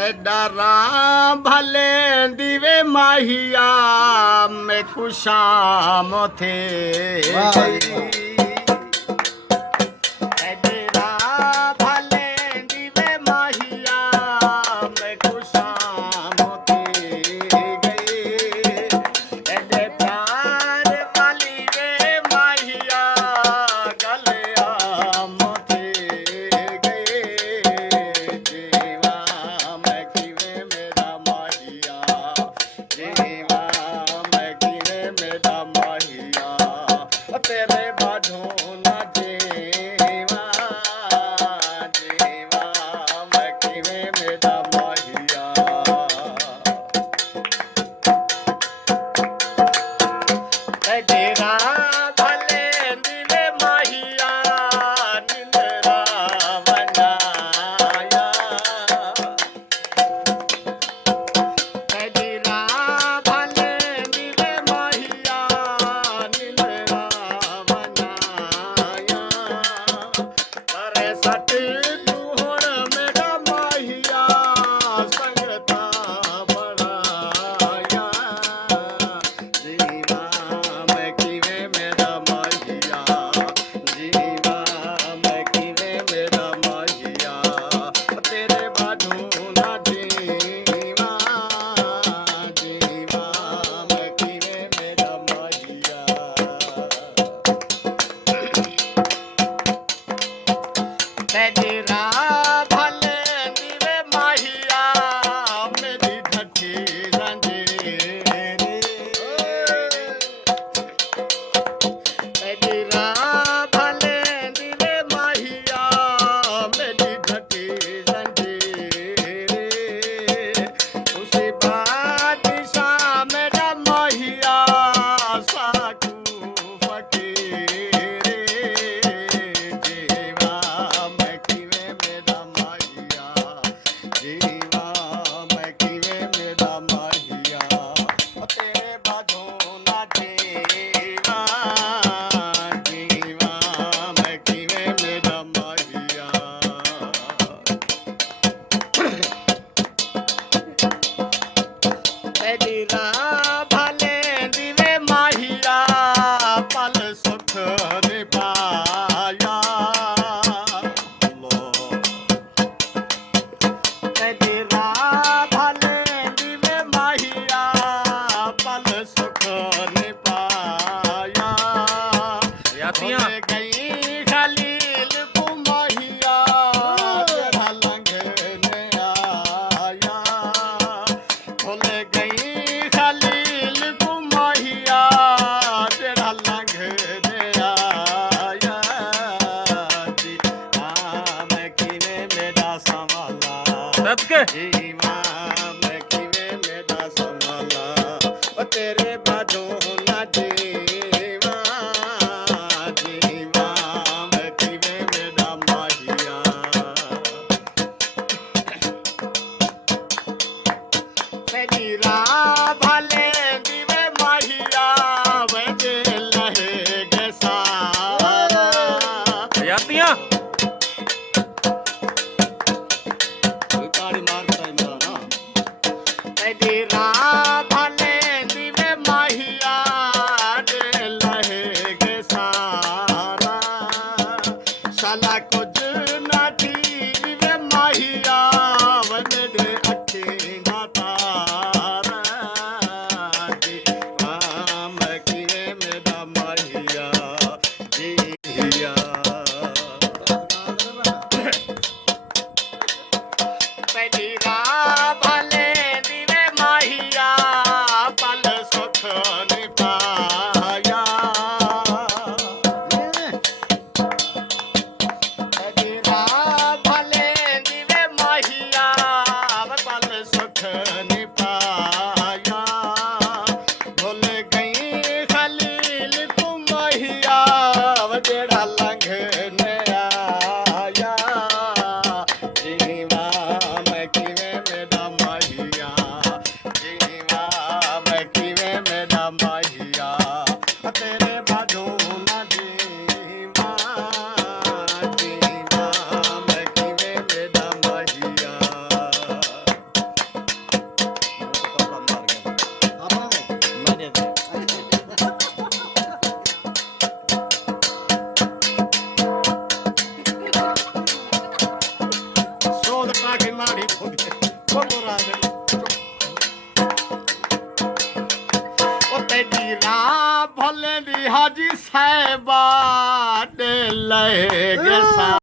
डरा भले दिवे माहिया में कुशाम थे डरा भले दिवे माहिया में कुशाम थे गई एडे प्यार वाली वे माहिया गलियाम थे गई जीवा मैं किवे मेरा माहिया जीवा मैं किवे मेरा माहिया तेरे बाझों ना जीवा जीवा मैं किवे मेरा माहिया डेरा भले दिले माहिया निंदरा बनाया डेरा भले दिले माहिया निंदरा बनाया अरे सट दुहर मेरा माहिया संगता बढ़ाया जीवा मैं किवे मेरा माहिया जीवा मैं किवे मेरा माहिया तेरे बाजू ना जीवा जीवा मैं किवे मेरा माहिया तेरा भले दिवे माहिया मेरी ढठी रंजेरे तेरा भले दिवे माहिया मेरी ढठी रंजेरे उसी बादशाह मेरा माहिया साकू फकीरे जीवा मैं किवे मेरा माहिया जीवा मैं किवे मेरा माहिया तेरे बाजों ना जीवा जीवा मैं किवे मेरा माहिया तेरा भले दिवे माहिया पल सुख ने पाया तेरा भले दिवे माहिया पल सुख ने पाया यातियां गई खलील को माहिया तेरा लंघने आया भूल गई खलील को माहिया तेरा लंघने आया जी मैं किवे मेरा संभाला सदके जीवा मैं किवे मेरा संभाला तेरे बाजों ना जीवा जीवा मैं किवे मेरा माहिया तेरा भले दिवे माहिया वजे लहेगे सारा यातियां ताड़ी मारता है मेरा ना तेरा भले दिवे माहिया दे लहेगे सारा साला कुछ ना दिवे माहिया वन दे अखे ना तारा जी मैं किवे मेरा माहिया जीया तेरा भले दिवे माहिया पल सुख ने पाया तेरा भले ਹਾਜੀ ਸਾਹਿਬਾ ਦੇ ਲੈ ਗਏ